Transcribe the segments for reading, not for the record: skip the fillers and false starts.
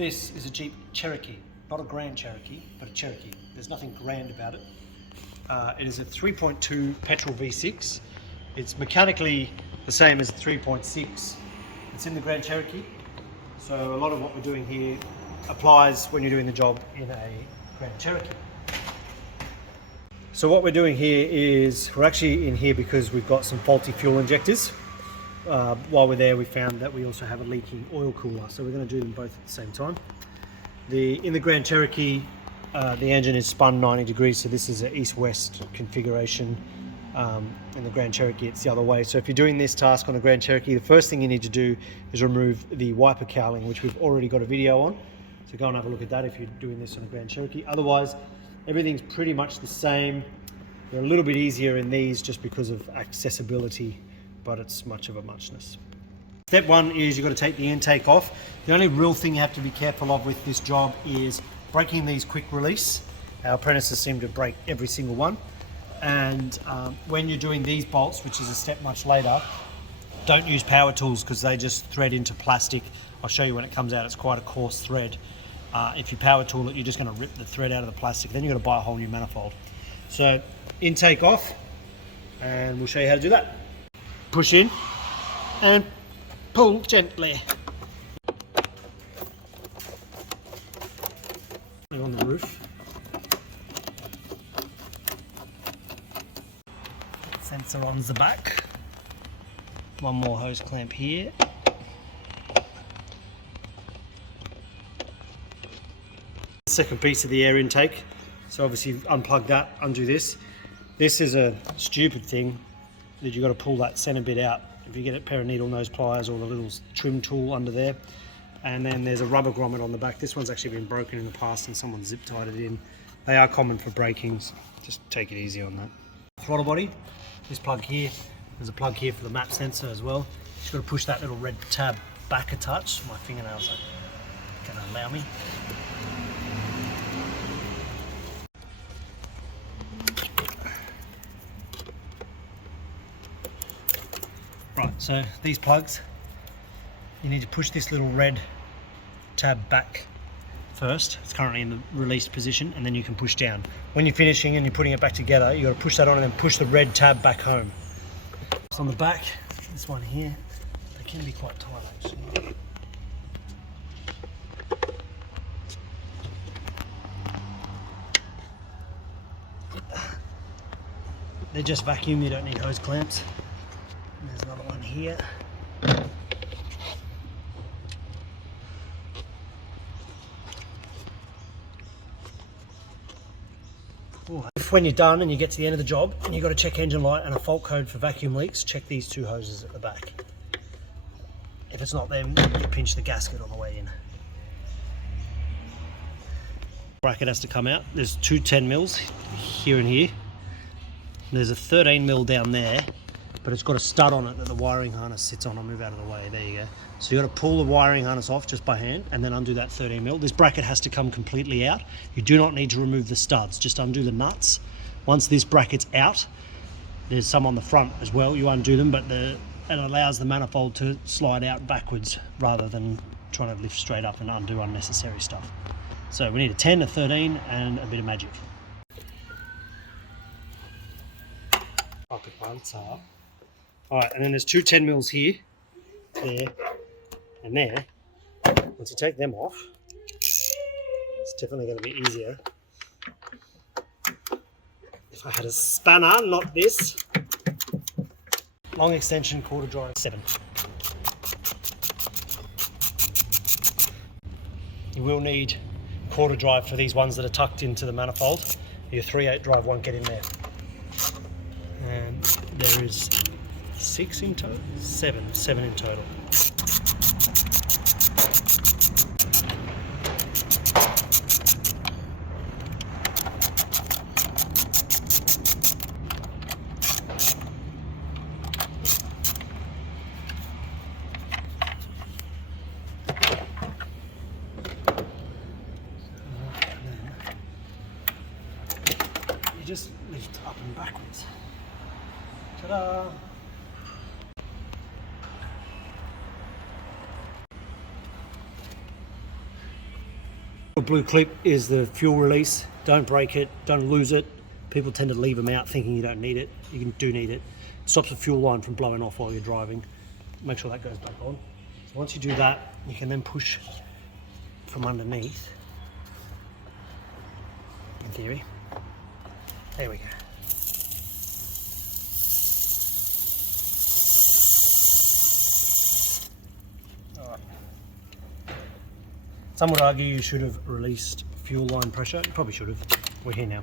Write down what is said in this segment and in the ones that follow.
This is a Jeep Cherokee, not a Grand Cherokee, but a Cherokee. There's nothing grand about it. It is a 3.2 petrol V6. It's mechanically the same as a 3.6. It's in the Grand Cherokee. So a lot of what we're doing here applies when you're doing the job in a Grand Cherokee. So what we're doing here is, we're actually in here because we've got some faulty fuel injectors. While we're there, we found that we also have a leaking oil cooler, so we're going to do them both at the same time. In the Grand Cherokee, the engine is spun 90 degrees, so this is an east-west configuration. In the Grand Cherokee, it's the other way. So if you're doing this task on a Grand Cherokee, the first thing you need to do is remove the wiper cowling, which we've already got a video on. So go and have a look at that if you're doing this on a Grand Cherokee. Otherwise, everything's pretty much the same. They're a little bit easier in these just because of accessibility, but it's much of a muchness. Step one is you've got to take the intake off. The only real thing you have to be careful of with this job is breaking these quick release. Our apprentices seem to break every single one. And when you're doing these bolts, which is a step much later, don't use power tools because they just thread into plastic. I'll show you when it comes out, it's quite a coarse thread. If you power tool it, you're just going to rip the thread out of the plastic. Then you've got to buy a whole new manifold. So intake off, and we'll show you how to do that. Push in and pull gently. On the roof. Sensor on the back. One more hose clamp here. Second piece of the air intake. So obviously unplug that, undo this. This is a stupid thing that you've got to pull that center bit out. If you get a pair of needle nose pliers or the little trim tool under there. And then there's a rubber grommet on the back. This one's actually been broken in the past and someone zip tied it in. They are common for breakings. Just take it easy on that. Throttle body, this plug here. There's a plug here for the map sensor as well. Just got to push that little red tab back a touch. My fingernails are going to allow me. Right, so these plugs, you need to push this little red tab back first. It's currently in the released position, and then you can push down. When you're finishing and you're putting it back together, you got to push that on and then push the red tab back home. It's on the back, this one here, they can be quite tight actually. They're just vacuum, you don't need hose clamps. There's another one here. When you're done and you get to the end of the job and you've got to check engine light and a fault code for vacuum leaks, check these two hoses at the back. If it's not them, you pinch the gasket on the way in. Bracket has to come out. There's two 10 mils here and here. There's a 13 mil down there, but it's got a stud on it that the wiring harness sits on. I'll move out of the way. There you go. So you got to pull the wiring harness off just by hand and then undo that 13 mil. This bracket has to come completely out. You do not need to remove the studs, just undo the nuts. Once this bracket's out, there's some on the front as well. You undo them, but it allows the manifold to slide out backwards rather than trying to lift straight up and undo unnecessary stuff. So we need a 10, a 13, and a bit of magic. Alright, and then there's two 10 mils here, there, and there. Once you take them off, it's definitely going to be easier. If I had a spanner, not this. Long extension, quarter drive, 7. You will need quarter drive for these ones that are tucked into the manifold. Your 3/8 drive won't get in there. And there is 6 in total? 7 in total. You just lift up and backwards. Ta-da! The blue clip is the fuel release. Don't break it, don't lose it. People tend to leave them out thinking you don't need it. You do need it. Stops the fuel line from blowing off while you're driving. Make sure that goes back on. So once you do that, you can then push from underneath, in theory. There we go. All right. Some would argue you should have released fuel line pressure. You probably should have. We're here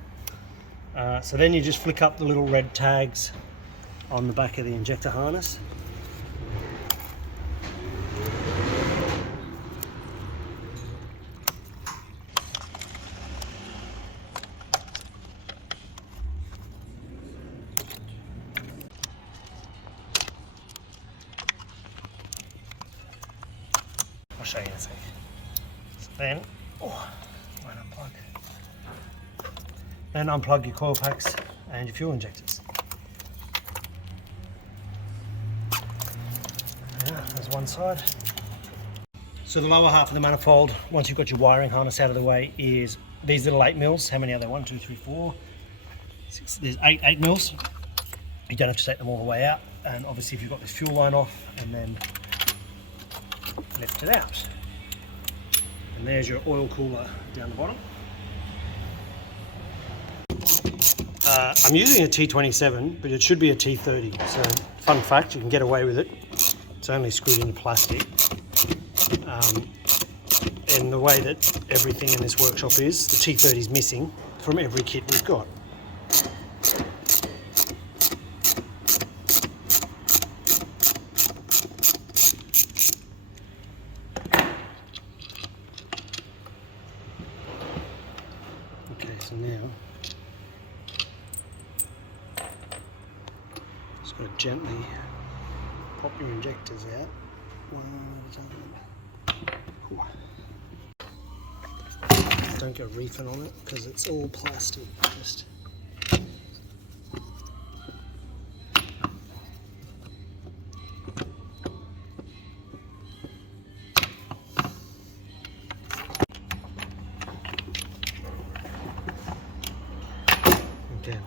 now. So then you just flick up the little red tags on the back of the injector harness. I'll show you in a sec. So then, then unplug your coil packs and your fuel injectors. Yeah, there's one side. So the lower half of the manifold, once you've got your wiring harness out of the way, is these little 8 mils. How many are there? 1, 2, 3, 4, 6. There's 8 mils. You don't have to take them all the way out. And obviously, if you've got this fuel line off, and then lift it out. And there's your oil cooler down the bottom. I'm using a T27, but it should be a T30. So, fun fact, you can get away with it. It's only screwed into plastic. And the way that everything in this workshop is, the T30 is missing from every kit we've got. Okay, so now just got to gently pop your injectors out one at a time. Ooh. Don't go reefing on it because it's all plastic. Just okay.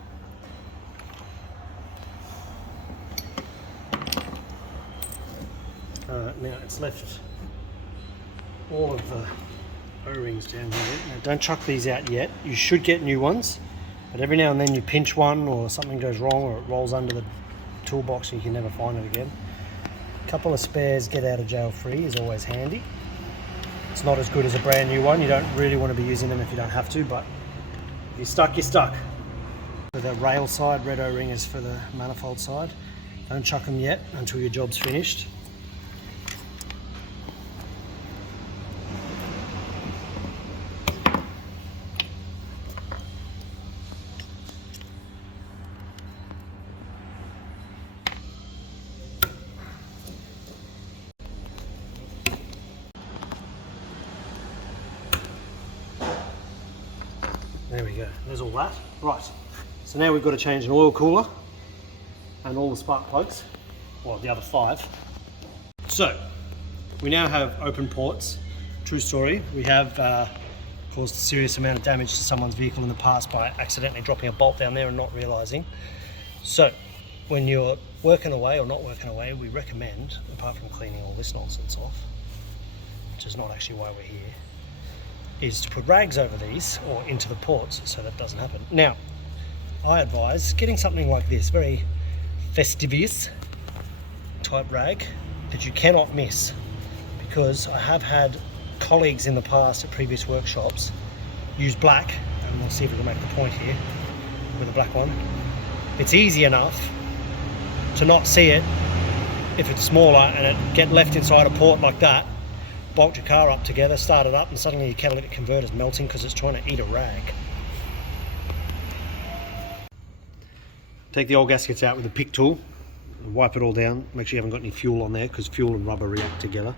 Now it's left all of the O-rings down here. Now don't chuck these out yet. You should get new ones, but every now and then you pinch one or something goes wrong or it rolls under the toolbox and you can never find it again. A couple of spares get out of jail free is always handy. It's not as good as a brand new one. You don't really want to be using them if you don't have to, but if you're stuck, you're stuck. For the rail side, red O-ring is for the manifold side. Don't chuck them yet until your job's finished. There we go, there's all that. Right, so now we've got to change an oil cooler and all the spark plugs, well the other 5. So, we now have open ports. True story, we have caused a serious amount of damage to someone's vehicle in the past by accidentally dropping a bolt down there and not realising. So, when you're working away or not working away, we recommend, apart from cleaning all this nonsense off, which is not actually why we're here, is to put rags over these or into the ports so that doesn't happen. Now, I advise getting something like this, very Fesliyan type rag that you cannot miss, because I have had colleagues in the past at previous workshops use black, and we'll see if we can make the point here with a black one. It's easy enough to not see it if it's smaller and it get left inside a port like that. Bolt your car up together, start it up, and suddenly your catalytic converter's melting because it's trying to eat a rag. Take the old gaskets out with a pick tool and wipe it all down. Make sure you haven't got any fuel on there because fuel and rubber react together.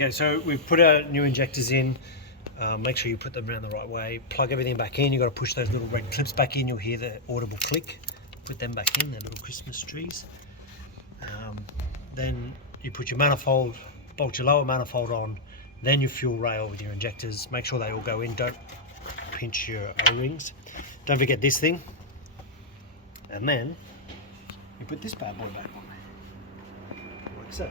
Okay, so we've put our new injectors in. Make sure you put them around the right way. Plug everything back in. You've got to push those little red clips back in. You'll hear the audible click. Put them back in, they're little Christmas trees. Then you put your manifold, bolt your lower manifold on, then your fuel rail with your injectors. Make sure they all go in. Don't pinch your O-rings. Don't forget this thing. And then you put this bad boy back on. Like so.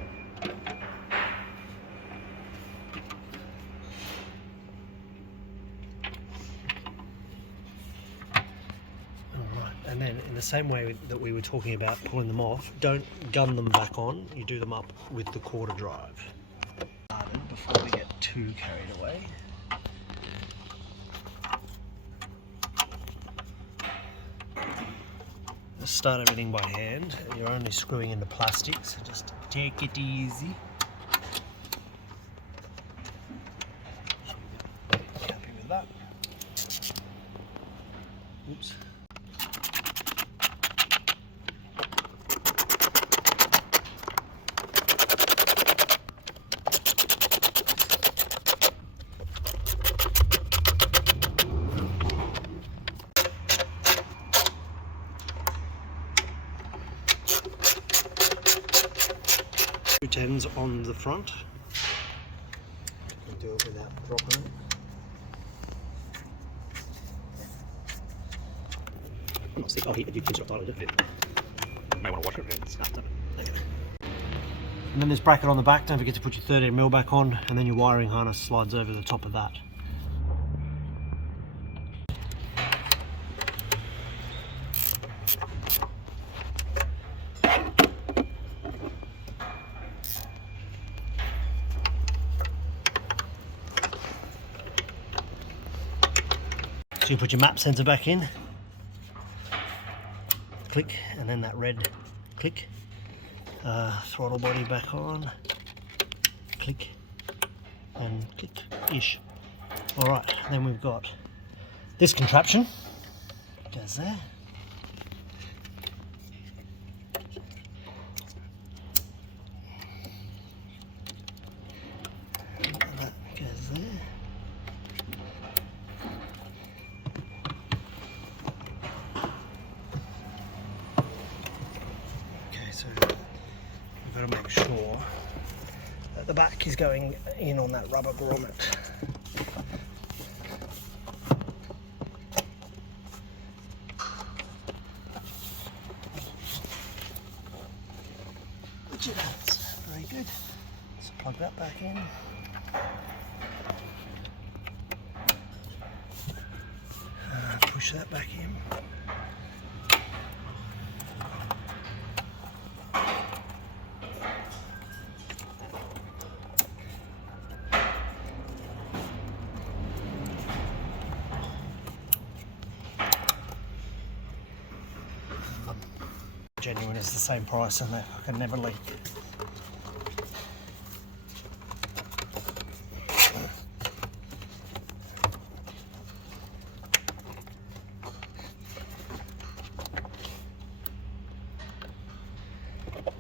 And then in the same way that we were talking about pulling them off, don't gun them back on, you do them up with the quarter drive. Before we get too carried away. Just start everything by hand. You're only screwing into plastic, so just take it easy. Happy with that. Oops. Two 10s on the front. Do it without dropping it. I'm not sick. Oh, you can sort of lift it. You may want to wash it. It's not done. Okay. And then this bracket on the back. Don't forget to put your 13mm back on, and then your wiring harness slides over the top of that. So you put your map sensor back in, click, and then that red click, throttle body back on, click, and click-ish. Alright, then we've got this contraption, goes there. And that goes there. So we've got to make sure that the back is going in on that rubber grommet. Which it has. Very good. Let's plug that back in. Push that back in. Genuine is the same price and they fucking never leak.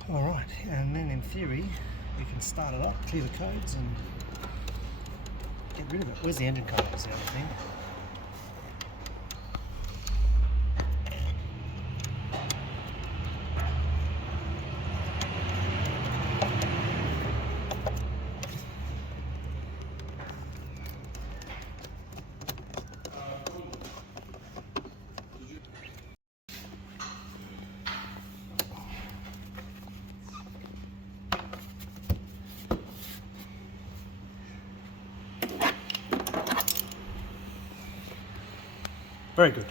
Alright, and then in theory we can start it up, clear the codes and get rid of it. Where's the engine cover is the other thing. Very good.